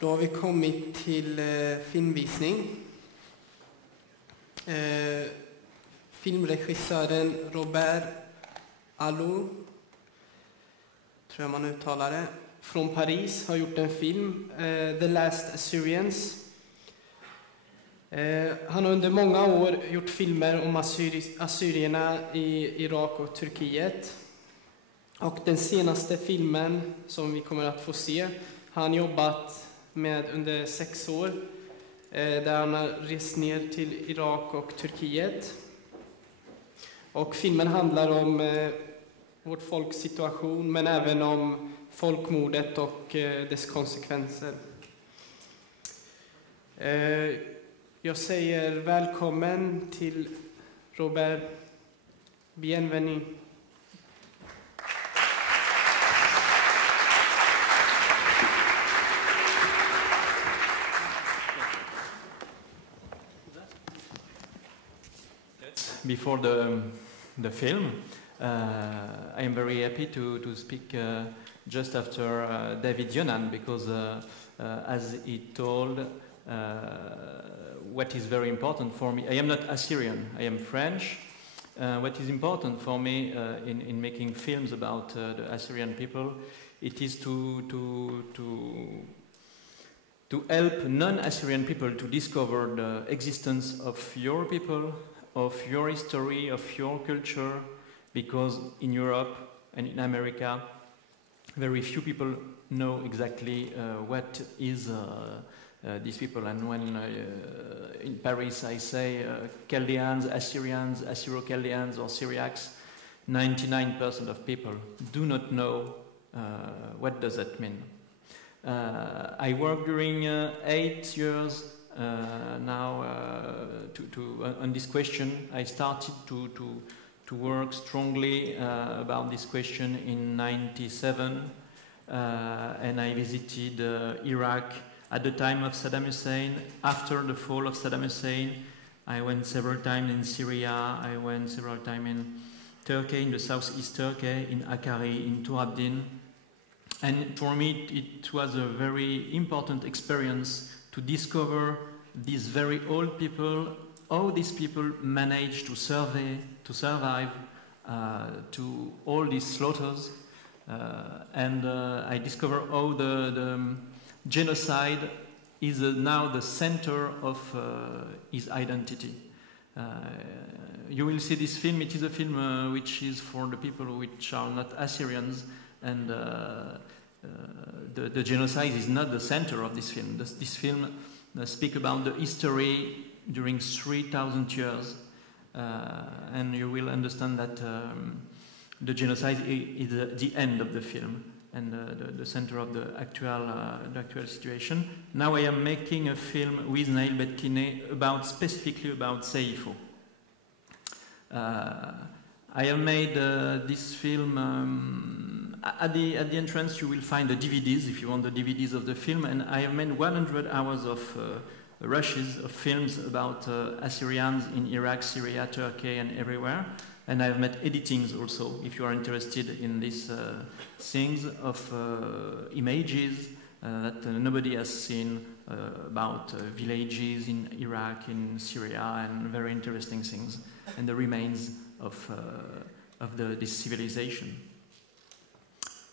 Då har vi kommit till filmvisning. Filmregissören Robert Alaux, tror jag man uttalar det, från Paris har gjort en film, Derniers Assyriens. Han har under många år gjort filmer om assyrierna i Irak och Turkiet. Och den senaste filmen som vi kommer att få se har han jobbat med under 6 år. Där han har rest ner till Irak och Turkiet. Och filmen handlar om vårt folks situation, men även om folkmordet och dess konsekvenser. Jag säger välkommen till Robert. Bienvenue. Before the film, I am very happy to speak just after David Yonan, because as he told, what is very important for me, I am not Assyrian, I am French. What is important for me in making films about the Assyrian people, it is to help non-Assyrian people to discover the existence of your people, of your history, of your culture, because in Europe and in America, very few people know exactly what is these people. And when in Paris I say Chaldeans, Assyrians, Assyro-Chaldeans or Syriacs, 99% of people do not know what does that mean. I worked during 8 years now on this question. I started to work strongly about this question in '97, and I visited Iraq at the time of Saddam Hussein. After the fall of Saddam Hussein, I went several times in Syria, I went several times in Turkey, in the southeast Turkey, in Akkari, in Tur-Abdin. And for me, it was a very important experience to discover these very old people, how these people managed to survive to all these slaughters. And I discovered how the genocide is now the center of his identity. You will see this film. It is a film which is for the people which are not Assyrians, and the genocide is not the center of this film. This film speaks about the history during 3,000 years, and you will understand that the genocide is the end of the film and the center of the actual situation. Now I am making a film with Beth-Kinne specifically about Seyfo. I have made this film. At the entrance you will find the DVDs, if you want the DVDs of the film, and I have made 100 hours of rushes of films about Assyrians in Iraq, Syria, Turkey, and everywhere. And I've made editings also, if you are interested in these things of images that nobody has seen about villages in Iraq, in Syria, and very interesting things, and the remains of this civilization.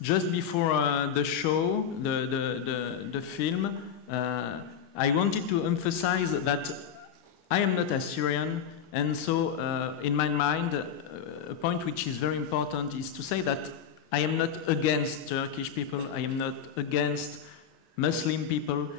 Just before the show, the film, I wanted to emphasize that I am not Assyrian, and so in my mind, a point which is very important is to say that I am not against Turkish people, I am not against Muslim people.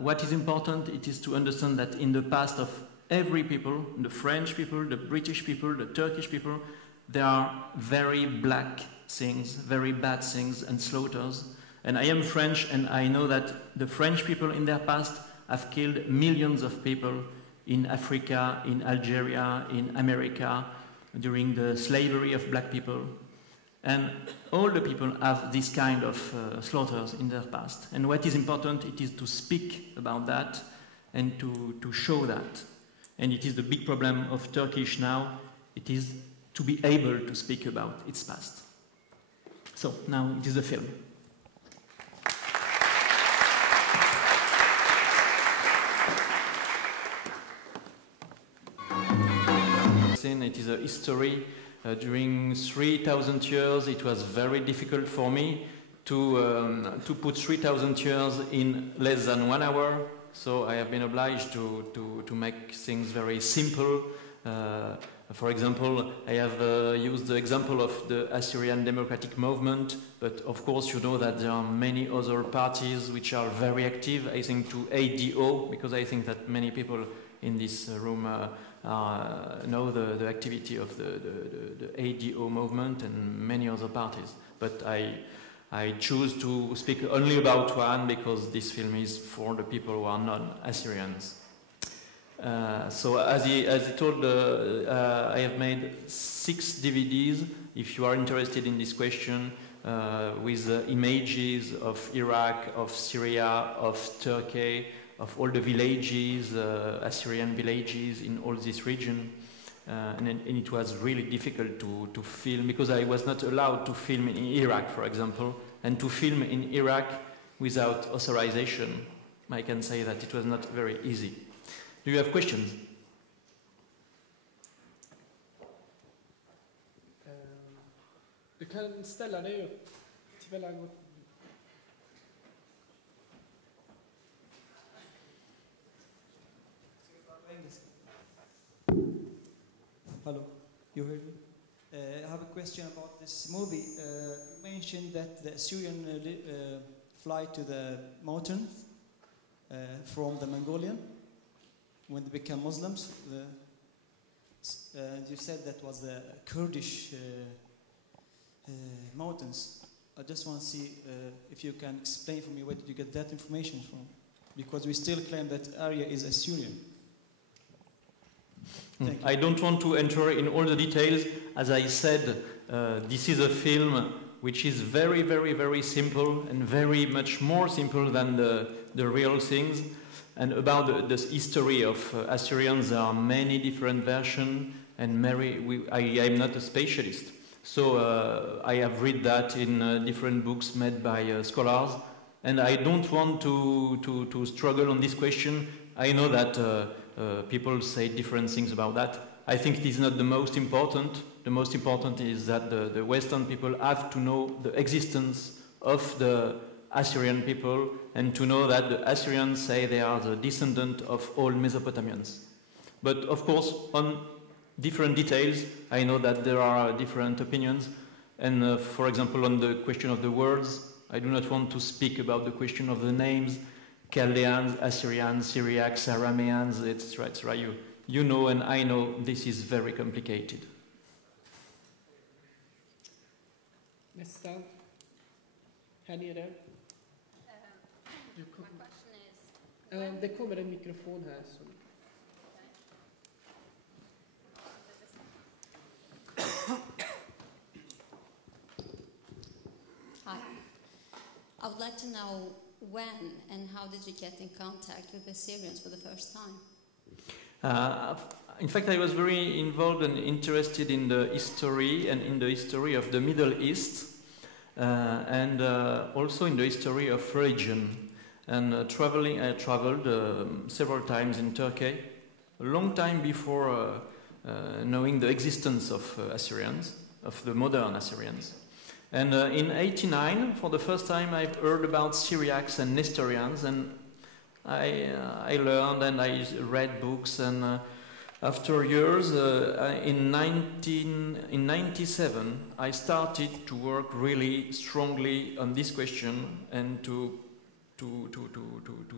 What is important, it is to understand that in the past of every people, the French people, the British people, the Turkish people, there are very black things, very bad things and slaughters. And I am French, and I know that the French people in their past have killed millions of people in Africa, in Algeria, in America, during the slavery of black people. And all the people have this kind of slaughters in their past. And what is important, it is to speak about that and to show that. And it is the big problem of Turkish now, it is to be able to speak about its past. So now it is a film. It is a history. During 3,000 years, it was very difficult for me to put 3,000 years in less than 1 hour. So I have been obliged to make things very simple. For example, I have used the example of the Assyrian Democratic Movement, but of course you know that there are many other parties which are very active. I think to ADO, because I think that many people in this room know the activity of the ADO movement and many other parties. But I choose to speak only about one because this film is for the people who are non-Assyrians. So as he told, I have made 6 DVDs. If you are interested in this question, with images of Iraq, of Syria, of Turkey, of all the villages, Assyrian villages in all this region. And it was really difficult to film because I was not allowed to film in Iraq, for example, and to film in Iraq without authorization. I can say that it was not very easy. Do you have questions? Du kan ställa dig upp till mellan. Hello, you heard me? I have a question about this movie. You mentioned that the Assyrian fly to the mountains from the Mongolian when they become Muslims. You said that was the Kurdish mountains. I just want to see if you can explain for me where did you get that information from? Because we still claim that area is Assyrian. I don't want to enter in all the details. As I said, this is a film which is very, very, very simple and very much more simple than the real things. And about the history of Assyrians, there are many different versions, and I am not a specialist. So I have read that in different books made by scholars, and I don't want to struggle on this question. I know that people say different things about that. I think it is not the most important. The most important is that the Western people have to know the existence of the Assyrian people and to know that the Assyrians say they are the descendant of all Mesopotamians. But of course, on different details, I know that there are different opinions. And for example, on the question of the words, I do not want to speak about the question of the names, Chaldeans, Assyrians, Syriacs, Arameans, etc. You know and I know this is very complicated. Nästa. Här nere. My question is... Det kommer en mikrofon här. Så. Hi. I would like to know when and how did you get in contact with the Assyrians for the first time? In fact, I was very involved and interested in the history and in the history of the Middle East and also in the history of religion. And I traveled several times in Turkey, a long time before knowing the existence of Assyrians, of the modern Assyrians. And in '89, for the first time, I heard about Syriacs and Nestorians, and I learned and I read books, and after years, in 1997, I started to work really strongly on this question and to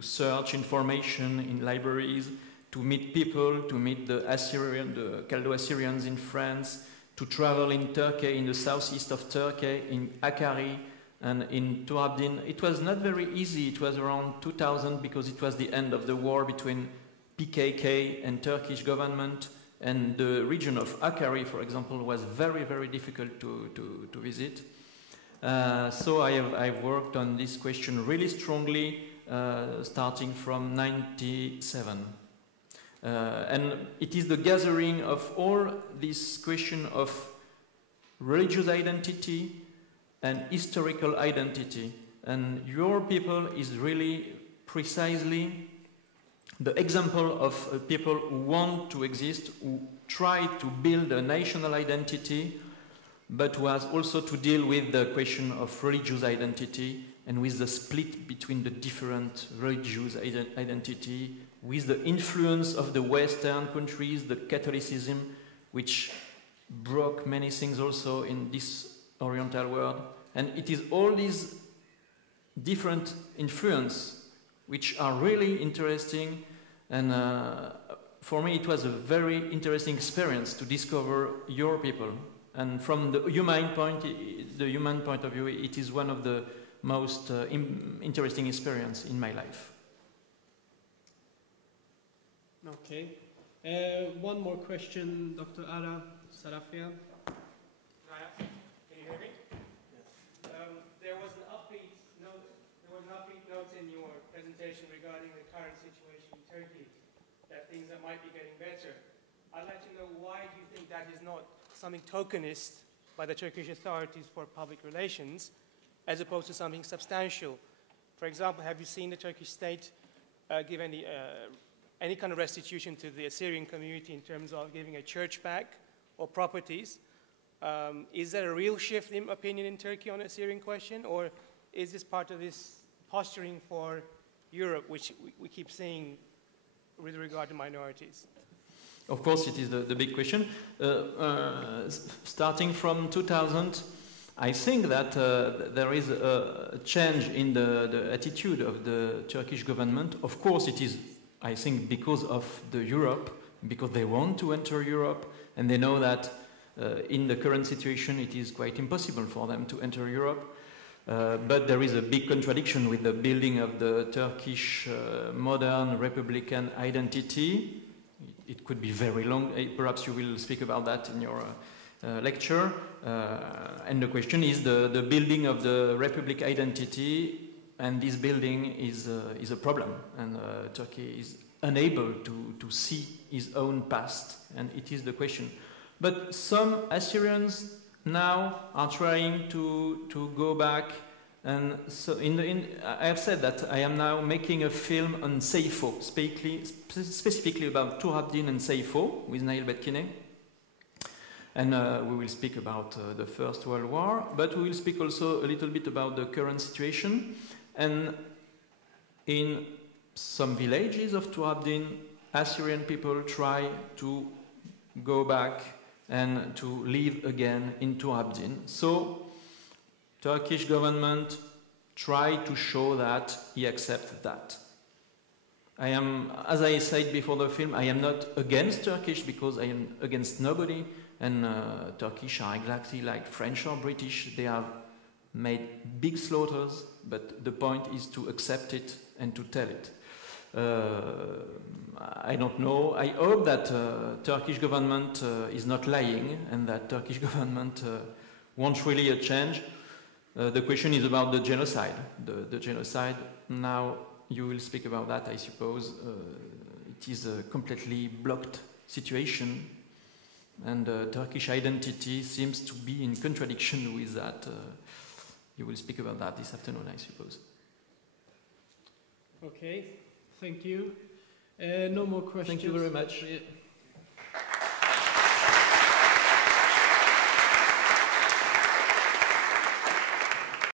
search information in libraries, to meet people, to meet the Chaldo-Assyrians in France, to travel in Turkey, in the southeast of Turkey, in Hakkari and in Turabdin. It was not very easy. It was around 2000 because it was the end of the war between PKK and Turkish government, and the region of Hakkari, for example, was very, very difficult to visit. So I've worked on this question really strongly, starting from '97. And it is the gathering of all this question of religious identity and historical identity. And your people is really precisely the example of people who want to exist, who try to build a national identity, but who has also to deal with the question of religious identity and with the split between the different religious identity, with the influence of the Western countries, the Catholicism, which broke many things also in this Oriental world. And it is all these different influences which are really interesting, and for me it was a very interesting experience to discover your people. And from the human point of view, it is one of the most interesting experience in my life. Okay. One more question, Dr. Ara Sarafian. Can you hear me? Yes. There was an upbeat note in your presentation regarding the current situation in Turkey, that things that might be getting better. I'd like to know, why do you think that is not something tokenist by the Turkish authorities for public relations, as opposed to something substantial? For example, have you seen the Turkish state give any kind of restitution to the Assyrian community in terms of giving a church back or properties? Is there a real shift in opinion in Turkey on the Assyrian question, or is this part of this posturing for Europe, which we keep seeing with regard to minorities? Of course, it is the big question. Starting from 2000, I think that there is a change in the attitude of the Turkish government. Of course, it is, I think, because of the Europe, because they want to enter Europe, and they know that in the current situation it is quite impossible for them to enter Europe. But there is a big contradiction with the building of the Turkish modern republican identity. It could be very long. Perhaps you will speak about that in your lecture. And the question is the building of the republic identity, and this building is a problem. And Turkey is unable to see its own past, and it is the question. But some Assyrians now are trying to go back. And so I have said that I am now making a film on Seyfo, specifically about Tur Abdin and Seyfo with Beth-Kinne. And we will speak about the First World War, but we will speak also a little bit about the current situation. And in some villages of Tur Abdin, Assyrian people try to go back and to live again in Tur Abdin. So Turkish government try to show that he accepts that. I am, as I said before the film, I am not against Turkish, because I am against nobody, and Turkish are exactly like French or British. They have made big slaughters, but the point is to accept it and to tell it. I don't know. I hope that Turkish government is not lying, and that Turkish government wants really a change. The question is about the genocide. The genocide, now you will speak about that, I suppose. It is a completely blocked situation, and Turkish identity seems to be in contradiction with that. You will speak about that this afternoon, I suppose. Okay, thank you. No more questions. Thank you very much.